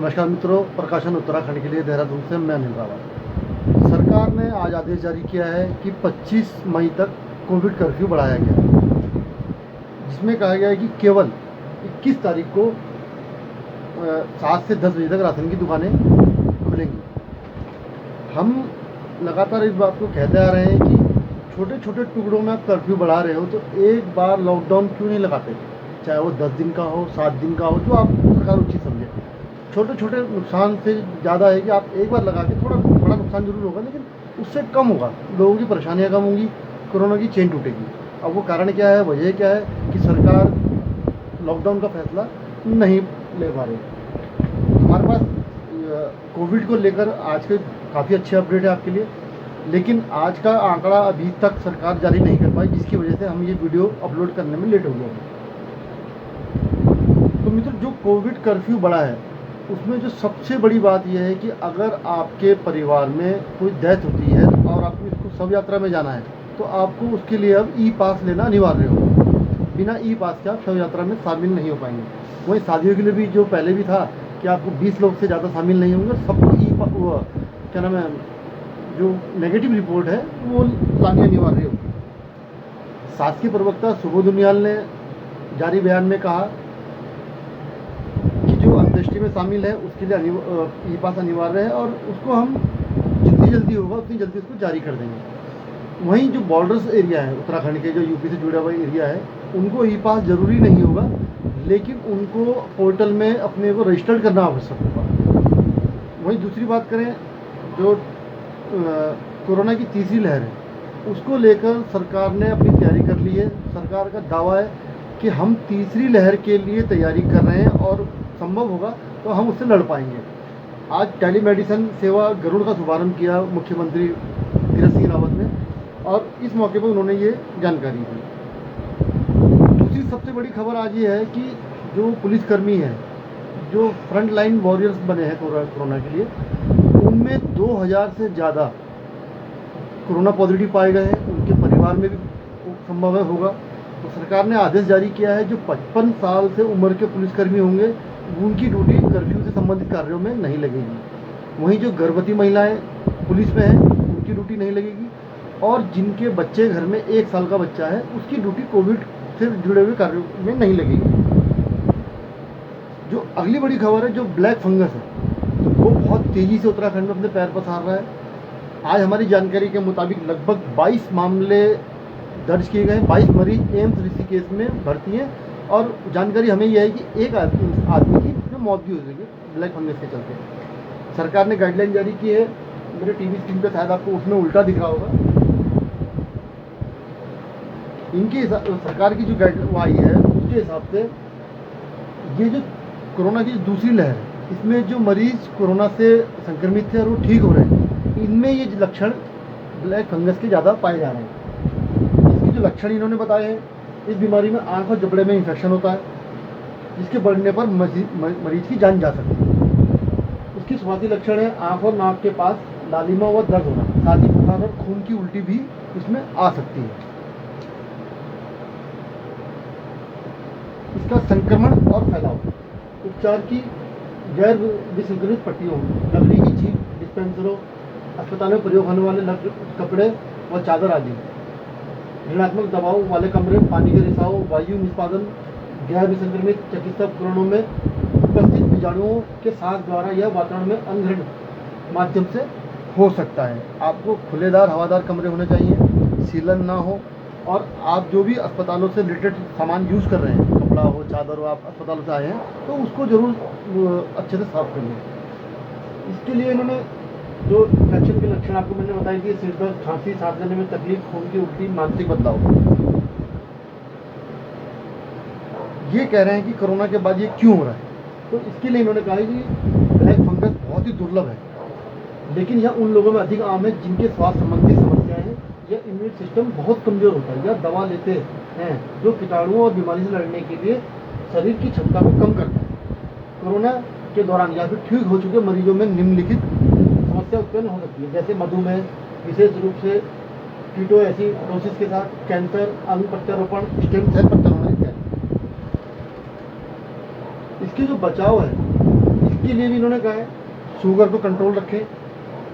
नमस्कार मित्रों, प्रकाशन उत्तराखंड के लिए देहरादून से मैं अनिल रावत। सरकार ने आज आदेश जारी किया है कि 25 मई तक कोविड कर्फ्यू बढ़ाया गया है, जिसमें कहा गया है कि केवल 21 तारीख को 7 से 10 बजे तक राशन की दुकानें खुलेंगी। हम लगातार इस बात को कहते आ रहे हैं कि छोटे छोटे टुकड़ों में आप कर्फ्यू बढ़ा रहे हो तो एक बार लॉकडाउन क्यों नहीं लगाते, चाहे वो 10 दिन का हो, 7 दिन का हो, जो आप सरकार उचित समझे। छोटे छोटे नुकसान से ज़्यादा है कि आप एक बार लगा के, थोड़ा बड़ा नुकसान जरूर होगा लेकिन उससे कम होगा, लोगों की परेशानियां कम होंगी, कोरोना की चेन टूटेगी। अब वो कारण क्या है, वजह क्या है कि सरकार लॉकडाउन का फैसला नहीं ले पा रही। हमारे पास कोविड को लेकर आज के काफ़ी अच्छे अपडेट है आपके लिए, लेकिन आज का आंकड़ा अभी तक सरकार जारी नहीं कर पाई, जिसकी वजह से हम ये वीडियो अपलोड करने में लेट हो गया। तो मित्रों, जो कोविड कर्फ्यू बढ़ा है उसमें जो सबसे बड़ी बात यह है कि अगर आपके परिवार में कोई डेथ होती है और आपको इसको शव यात्रा में जाना है तो आपको उसके लिए अब ई पास लेना अनिवार्य होगा। बिना ई पास के आप शव यात्रा में शामिल नहीं हो पाएंगे। वहीं शादियों के लिए भी जो पहले भी था कि आपको 20 लोग से ज़्यादा शामिल नहीं होंगे, सबको क्या नाम है, जो नेगेटिव रिपोर्ट है वो लानी अनिवार्य होगी। शासकीय प्रवक्ता सुबोध उनियाल ने जारी बयान में कहा कि जो अंत्येष्टि में शामिल है उसके लिए ई पास अनिवार्य है और उसको हम जितनी जल्दी होगा उतनी जल्दी उसको जारी कर देंगे। वहीं जो बॉर्डर्स एरिया है उत्तराखंड के, जो यूपी से जुड़ा हुआ एरिया है, उनको ई पास ज़रूरी नहीं होगा, लेकिन उनको पोर्टल में अपने को रजिस्टर्ड करना आवश्यक होगा। वहीं दूसरी बात करें, जो कोरोना की तीसरी लहर है उसको लेकर सरकार ने अपनी तैयारी कर ली है। सरकार का दावा है कि हम तीसरी लहर के लिए तैयारी कर रहे हैं और संभव होगा तो हम उससे लड़ पाएंगे। आज टेलीमेडिसिन सेवा गरुड़ का शुभारंभ किया मुख्यमंत्री तीरथ सिंह रावत ने, और इस मौके पर उन्होंने ये जानकारी दी। दूसरी सबसे बड़ी खबर आज ये है कि जो पुलिसकर्मी हैं, जो फ्रंट लाइन वॉरियर्स बने हैं कोरोना के लिए, उनमें 2000 से ज़्यादा कोरोना पॉजिटिव पाए गए हैं। उनके परिवार में भी संभव है होगा। तो सरकार ने आदेश जारी किया है, जो 55 साल से उम्र के पुलिसकर्मी होंगे उनकी ड्यूटी कर्फ्यू से संबंधित कार्यों में नहीं लगेगी। वहीं जो गर्भवती महिलाएं पुलिस में हैं उनकी ड्यूटी नहीं लगेगी, और जिनके बच्चे घर में 1 साल का बच्चा है उसकी ड्यूटी कोविड से जुड़े हुए कार्यों में नहीं लगेगी। जो अगली बड़ी खबर है, जो ब्लैक फंगस है वो बहुत तेज़ी से उत्तराखंड में अपने पैर पसार रहा है। आज हमारी जानकारी के मुताबिक लगभग 22 मामले दर्ज किए गए हैं। 22 मरीज एम्स ऋषिकेश में भर्ती हैं, और जानकारी हमें यह है कि एक आदमी की जो मौत भी हो गई है ब्लैक फंगस के चलते। सरकार ने गाइडलाइन जारी की है, मेरे टीवी स्क्रीन पे शायद आपको उसमें उल्टा दिख रहा होगा। इनकी सरकार की जो गाइडलाइन आई है उसके हिसाब से ये जो कोरोना की दूसरी लहर है, इसमें जो मरीज कोरोना से संक्रमित थे और वो ठीक हो रहे हैं, इनमें ये लक्षण ब्लैक फंगस के ज़्यादा पाए जा रहे हैं। इसके जो लक्षण इन्होंने बताए हैं, इस बीमारी में आंख और जबड़े में इन्फेक्शन होता है, जिसके बढ़ने पर मरीज की जान जा सकती है। उसकी शुरुआती लक्षण है आंख और नाक के पास लालिमा व दर्द होना, साथ ही बुखार और खून की उल्टी भी इसमें आ सकती है। इसका संक्रमण और फैलाव, उपचार की गैर विसंक्रमित पट्टियों, लकड़ी की चीप, डिस्पेंसरों, अस्पताल में प्रयोग होने वाले कपड़े व चादर आदि, ऋणात्मक दबाव वाले कमरे, पानी के रिसाव, वायु निष्पादन, गैर विसंक्रमित चिकित्सा उपकरणों में उपस्थित बीजाणुओं के सांस द्वारा यह वातावरण में अनग्रहण माध्यम से हो सकता है। आपको खुलेदार हवादार कमरे होने चाहिए, सीलन ना हो, और आप जो भी अस्पतालों से रिलेटेड सामान यूज़ कर रहे हैं, कपड़ा हो, चादर हो, आप अस्पतालों से आए हैं तो उसको ज़रूर अच्छे से साफ करिए। इसके लिए इन्होंने जो इन्फेक्शन के लक्षण आपको मैंने बताई थी, सिर दर्द, खांसी, सांस लेने में तकलीफ, खून की उल्टी, मानसिक बदलाव, ये कह रहे हैं कि कोरोना के बाद ये क्यों हो रहा है। तो इसके लिए इन्होंने कहा है कि ब्लैक फंगस बहुत ही दुर्लभ है, लेकिन यह उन लोगों में अधिक आम है जिनके स्वास्थ्य संबंधी समस्याएं हैं, यह इम्यून सिस्टम बहुत कमज़ोर होता है, या दवा लेते हैं जो कीटाणुओं और बीमारी से लड़ने के लिए शरीर की क्षमता को कम करता है। कोरोना के दौरान या फिर ठीक हो चुके मरीजों में निम्नलिखित समस्या उत्पन्न हो सकती है, जैसे मधुमेह, विशेष रूप से कीटोएसिडोसिस के साथ कैंसर, अंग प्रत्यारोपण, स्टेम सेल प्रत्यारोपण इत्यादि। इसके जो बचाव है, इसके के लिए भी इन्होंने कहा है शुगर को कंट्रोल रखें,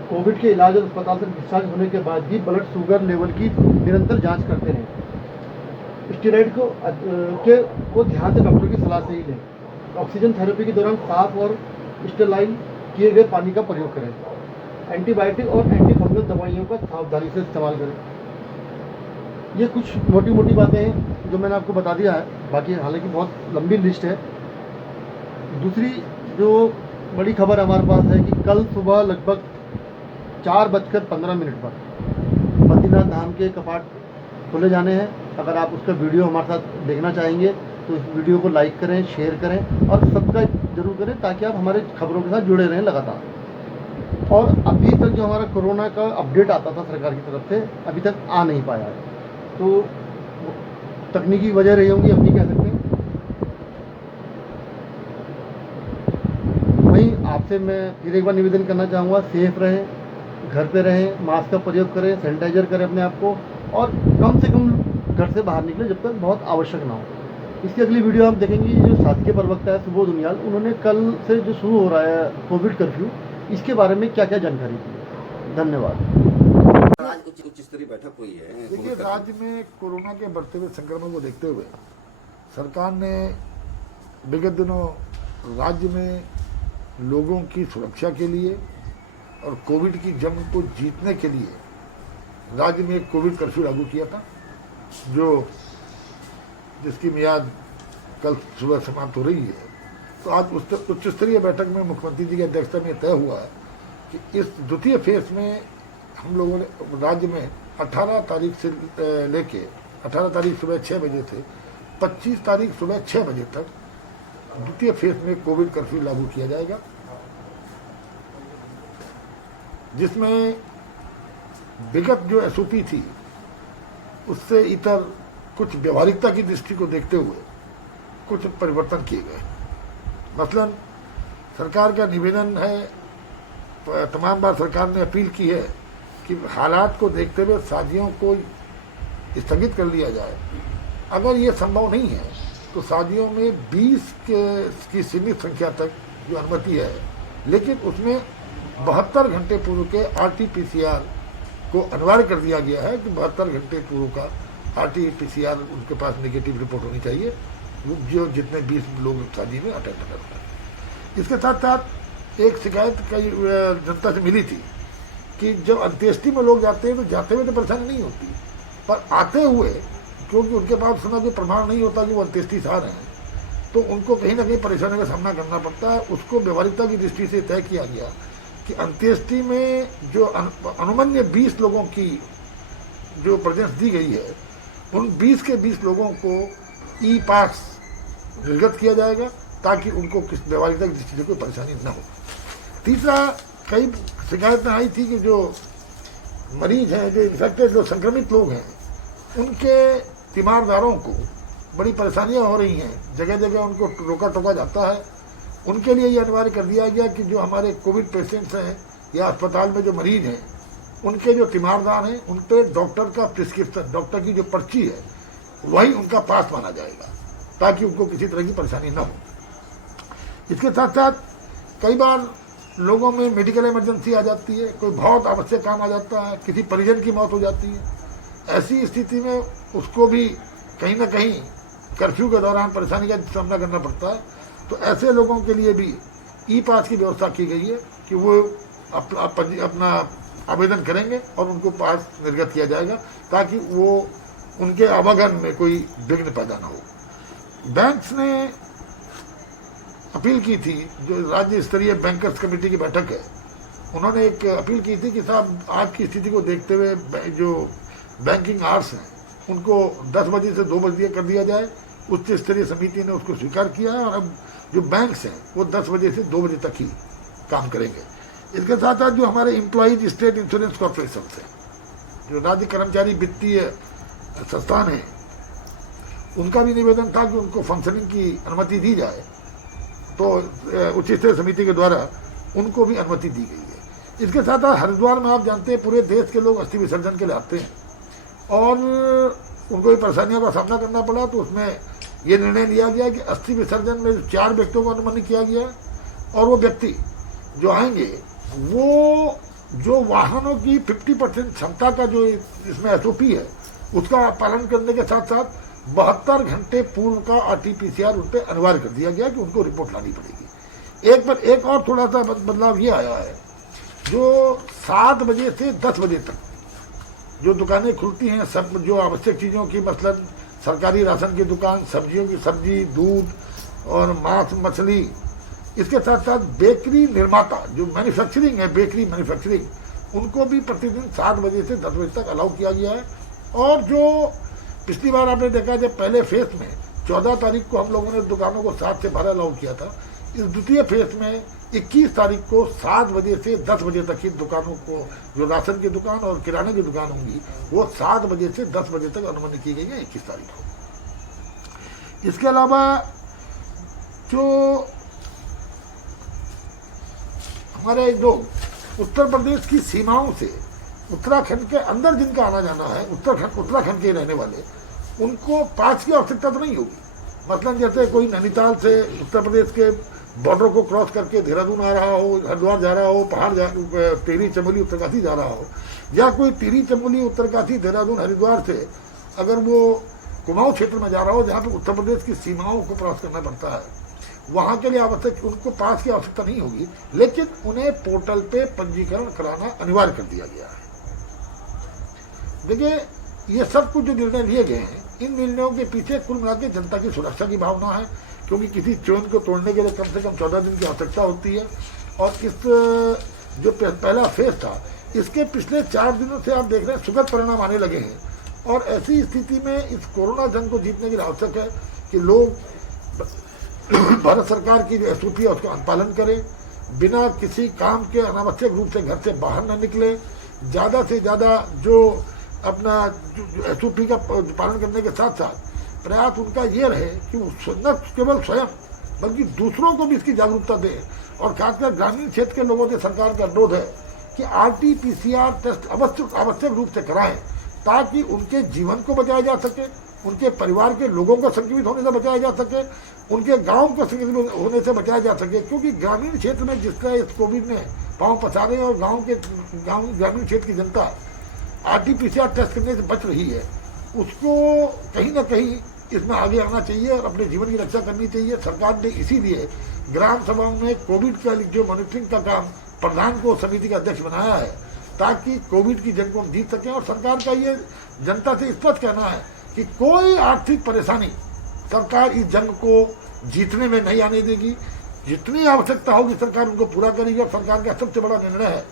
कोविड के इलाज और अस्पताल से डिस्चार्ज होने के बाद भी ब्लड शुगर लेवल की निरंतर जांच करते रहें। स्टेरॉइड को ध्यान से डॉक्टर की सलाह से ही लें। ऑक्सीजन थेरेपी के दौरान साफ और स्टेराइल किए गए पानी का प्रयोग करें। एंटीबायोटिक और एंटी फंगल दवाइयों का सावधानी से इस्तेमाल करें। ये कुछ मोटी मोटी बातें हैं जो मैंने आपको बता दिया है, बाकी हालांकि बहुत लंबी लिस्ट है। दूसरी जो बड़ी खबर हमारे पास है कि कल सुबह लगभग 4:15 पर बद्रीनाथ धाम के कपाट खोले जाने हैं। अगर आप उसका वीडियो हमारे साथ देखना चाहेंगे तो इस वीडियो को लाइक करें, शेयर करें और सब्सक्राइब जरूर करें ताकि आप हमारे खबरों के साथ जुड़े रहें लगातार। और अभी तक जो हमारा कोरोना का अपडेट आता था सरकार की तरफ से अभी तक आ नहीं पाया है, तो तकनीकी वजह रही होंगी, हम नहीं कह सकते। वहीं आपसे मैं फिर एक बार निवेदन करना चाहूँगा, सेफ रहें, घर पे रहें, मास्क का प्रयोग करें, सैनिटाइजर करें अपने आप को और कम से कम घर से बाहर निकलें जब तक बहुत आवश्यक ना हो। इसकी अगली वीडियो आप देखेंगे, जो शासकीय प्रवक्ता है सुबोध उनियाल, उन्होंने कल से जो शुरू हो रहा है कोविड कर्फ्यू, इसके बारे में क्या क्या जानकारी दी। धन्यवाद। आज उच्च स्तरीय बैठक हुई है। देखिए, राज्य में कोरोना के बढ़ते हुए संक्रमण को देखते हुए सरकार ने विगत दिनों राज्य में लोगों की सुरक्षा के लिए और कोविड की जंग को जीतने के लिए राज्य में एक कोविड कर्फ्यू लागू किया था, जिसकी मियाद कल सुबह समाप्त हो रही है। तो आज उच्च स्तरीय बैठक में मुख्यमंत्री जी की अध्यक्षता में तय हुआ है कि इस द्वितीय फेज में हम लोगों ने राज्य में 18 तारीख से लेके 18 तारीख सुबह 6 बजे से 25 तारीख सुबह 6 बजे तक द्वितीय फेज में कोविड कर्फ्यू लागू किया जाएगा, जिसमें विगत जो एसओपी थी उससे इतर कुछ व्यवहारिकता की दृष्टि को देखते हुए कुछ परिवर्तन किए गए। मसलन सरकार का निवेदन है, तमाम बार सरकार ने अपील की है कि हालात को देखते हुए शादियों को स्थगित कर लिया जाए। अगर ये संभव नहीं है तो शादियों में 20 की सीमित संख्या तक जो अनुमति है, लेकिन उसमें 72 घंटे पूर्व के RT-PCR को अनिवार्य कर दिया गया है कि 72 घंटे पूर्व का RT-PCR उनके पास नेगेटिव रिपोर्ट होनी चाहिए, जो जितने 20 लोग शादी में अटेंड कर रहे हैं। इसके साथ साथ एक शिकायत कई जनता से मिली थी कि जब अंत्येष्टि में लोग जाते हैं तो जाते हुए तो परेशानी नहीं होती, पर आते हुए क्योंकि उनके पास सुना कोई प्रमाण नहीं होता कि वो अंत्येष्टि से आ रहे हैं, तो उनको कहीं ना कहीं परेशानी का सामना करना पड़ता है। उसको व्यवहारिकता की दृष्टि से तय किया गया कि अंत्येष्टि में जो अनुमन्य 20 लोगों की जो प्रेजेंस दी गई है, उन 20 के 20 लोगों को ई-पास निर्गत किया जाएगा ताकि उनको किस व्यवहारिकता की दृष्टि से कोई परेशानी न हो। तीसरा, कई शिकायतें आई थी कि जो मरीज हैं, जो इन्फेक्टेड, जो संक्रमित लोग हैं, उनके तीमारदारों को बड़ी परेशानियां हो रही हैं, जगह जगह उनको रोका टोका जाता है। उनके लिए ये अनिवार्य कर दिया गया कि जो हमारे कोविड पेशेंट्स हैं या अस्पताल में जो मरीज हैं, उनके जो तीमारदार हैं, उन पर डॉक्टर का प्रिस्क्रिप्शन, डॉक्टर की जो पर्ची है, वही उनका पास माना जाएगा ताकि उनको किसी तरह की परेशानी न हो। इसके साथ साथ कई बार लोगों में मेडिकल इमरजेंसी आ जाती है, कोई बहुत आवश्यक काम आ जाता है, किसी परिजन की मौत हो जाती है। ऐसी स्थिति में उसको भी कहीं ना कहीं कर्फ्यू के दौरान परेशानी का सामना करना पड़ता है। तो ऐसे लोगों के लिए भी ई-पास की व्यवस्था की गई है कि वो अपना आवेदन करेंगे और उनको पास निर्गत किया जाएगा ताकि वो उनके आवागमन में कोई विघ्न पैदा ना हो। बैंक्स ने अपील की थी, जो राज्य स्तरीय बैंकर्स कमेटी की बैठक है, उन्होंने एक अपील की थी कि साहब आज की स्थिति को देखते हुए जो बैंकिंग आवर्स हैं उनको 10 बजे से 2 बजे कर दिया जाए। उच्च स्तरीय समिति ने उसको स्वीकार किया है और अब जो बैंक्स हैं वो 10 बजे से 2 बजे तक ही काम करेंगे। इसके साथ साथ जो हमारे एम्प्लॉइज स्टेट इंश्योरेंस कॉर्पोरेशन है, जो राज्य कर्मचारी वित्तीय संस्थान है, उनका भी निवेदन था कि उनको फंक्शनिंग की अनुमति दी जाए, तो उच्च स्तरीय समिति के द्वारा उनको भी अनुमति दी गई है। इसके साथ साथ हरिद्वार में आप जानते हैं पूरे देश के लोग अस्थि विसर्जन के लिए आते हैं और उनको भी परेशानियों का सामना करना पड़ा, तो उसमें ये निर्णय लिया गया कि अस्थि विसर्जन में 4 व्यक्तियों को अनुमति किया गया और वो व्यक्ति जो आएंगे वो जो वाहनों की 50% क्षमता का जो इसमें एसओपी है उसका पालन करने के साथ साथ 72 घंटे पूर्व का आरटीपीसीआर उन पर अनिवार्य कर दिया गया कि उनको रिपोर्ट लानी पड़ेगी। एक और थोड़ा सा बदलाव ये आया है, जो 7 बजे से 10 बजे तक जो दुकानें खुलती हैं, सब जो आवश्यक चीज़ों की मसलन सरकारी राशन की दुकान, सब्जियों की सब्जी, दूध और मांस मछली, इसके साथ साथ बेकरी निर्माता जो मैन्युफैक्चरिंग है, बेकरी मैन्युफैक्चरिंग, उनको भी प्रतिदिन 7 बजे से 10 बजे तक अलाउ किया गया है। और जो पिछली बार आपने देखा जब पहले फेज में 14 तारीख को हम लोगों ने दुकानों को 7 से 12 अलाउ किया था, इस द्वितीय फेज में 21 तारीख को 7 बजे से 10 बजे तक की दुकानों को, जो राशन की दुकान और किराने की दुकान होंगी, वो 7 बजे से 10 बजे तक अनुमति की गई है 21 तारीख को। इसके अलावा जो हमारे लोग उत्तर प्रदेश की सीमाओं से उत्तराखंड के अंदर जिनका आना जाना है, उत्तराखंड के रहने वाले, उनको पास की आवश्यकता तो नहीं होगी। मतलब जैसे कोई नैनीताल से उत्तर प्रदेश के बॉर्डर को क्रॉस करके देहरादून आ रहा हो, हरिद्वार जा रहा हो, टिहरी चमोली उत्तरकाशी जा रहा हो, या कोई टिहरी चमोली उत्तरकाशी देहरादून हरिद्वार से अगर वो कुमाऊं क्षेत्र में जा रहा हो जहाँ पे उत्तर प्रदेश की सीमाओं को क्रॉस करना पड़ता है, वहाँ के लिए आवश्यक उनको पास की आवश्यकता नहीं होगी, लेकिन उन्हें पोर्टल पे पंजीकरण कराना अनिवार्य कर दिया गया है। देखिए, ये सब कुछ जो निर्णय लिए गए हैं, इन निर्णयों के पीछे कुल मिला के जनता की सुरक्षा की भावना है, क्योंकि किसी चेन को तोड़ने के लिए कम से कम 14 दिन की आवश्यकता होती है। और इस जो पहला फेज था, इसके पिछले 4 दिनों से आप देख रहे हैं सुखद परिणाम आने लगे हैं। और ऐसी स्थिति में इस कोरोना जंग को जीतने के लिए आवश्यक है कि लोग भारत सरकार की जो एसओपी है उसका अनुपालन करें, बिना किसी काम के अनावश्यक रूप से घर से बाहर न निकले, ज़्यादा से ज़्यादा जो अपना जो एसओपी का पालन करने के साथ साथ प्रयास उनका ये रहे कि न केवल स्वयं बल्कि दूसरों को भी इसकी जागरूकता दे। और खासकर ग्रामीण क्षेत्र के लोगों से सरकार का अनुरोध है कि आरटीपीसीआर टेस्ट आवश्यक रूप से कराएं, ताकि उनके जीवन को बचाया जा सके, उनके परिवार के लोगों को संक्रमित होने से बचाया जा सके, उनके गांव को संक्रमित होने से बचाया जा सके। क्योंकि ग्रामीण क्षेत्र में जिस तरह इस कोविड ने पांव पसारे और ग्रामीण क्षेत्र की जनता आरटीपीसीआर टेस्ट करने से बच रही है, उसको कहीं ना कहीं इसमें आगे आना चाहिए और अपने जीवन की रक्षा करनी चाहिए। सरकार ने इसीलिए ग्राम सभाओं में कोविड का जो मॉनिटरिंग का काम प्रधान को समिति का अध्यक्ष बनाया है, ताकि कोविड की जंग को हम जीत सकें। और सरकार का ये जनता से स्पष्ट कहना है कि कोई आर्थिक परेशानी सरकार इस जंग को जीतने में नहीं आने देगी। जितनी आवश्यकता होगी सरकार उनको पूरा करेगी। और सरकार का सबसे बड़ा निर्णय है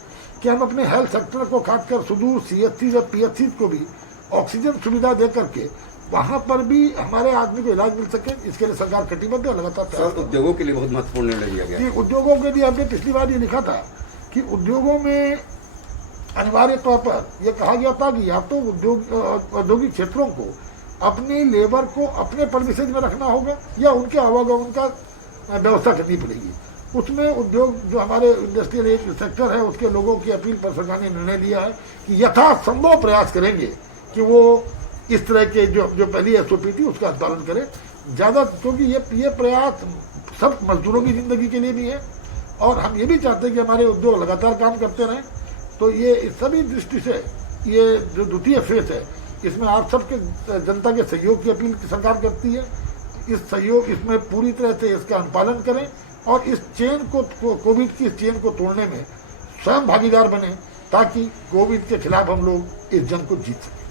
कि हम अपने हेल्थ सेक्टर को, खासकर सुदूर सीएचसी और पीएचसी को भी ऑक्सीजन सुविधा दे करके वहाँ पर भी हमारे आदमी को इलाज मिल सके, इसके लिए सरकार कटिबद्ध है। लगातार सर, उद्योगों के लिए बहुत महत्वपूर्ण निर्णय लिया गया। उद्योगों के लिए हमने पिछली बार ये लिखा था कि उद्योगों में अनिवार्य तौर पर यह कहा गया था कि या तो औद्योगिक क्षेत्रों को अपनी लेबर को अपने परमिशन में रखना होगा या उनके आवागमन का व्यवस्था करनी पड़ेगी। उसमें उद्योग जो हमारे इंडस्ट्रियल सेक्टर है उसके लोगों की अपील पर सरकार ने निर्णय लिया है कि यथासंभव प्रयास करेंगे कि वो इस तरह के जो पहली एसओपी थी उसका पालन करें ज़्यादा, क्योंकि ये प्रयास सब मजदूरों की ज़िंदगी के लिए भी है और हम ये भी चाहते हैं कि हमारे उद्योग लगातार काम करते रहें। तो ये इस सभी दृष्टि से ये जो द्वितीय फेज है, इसमें आप सबके जनता के सहयोग की अपील सरकार करती है। इसमें पूरी तरह से इसका अनुपालन करें और इस चेन को, कोविड की इस चेन को तोड़ने में स्वयं भागीदार बने, ताकि कोविड के खिलाफ हम लोग इस जंग को जीत सकें।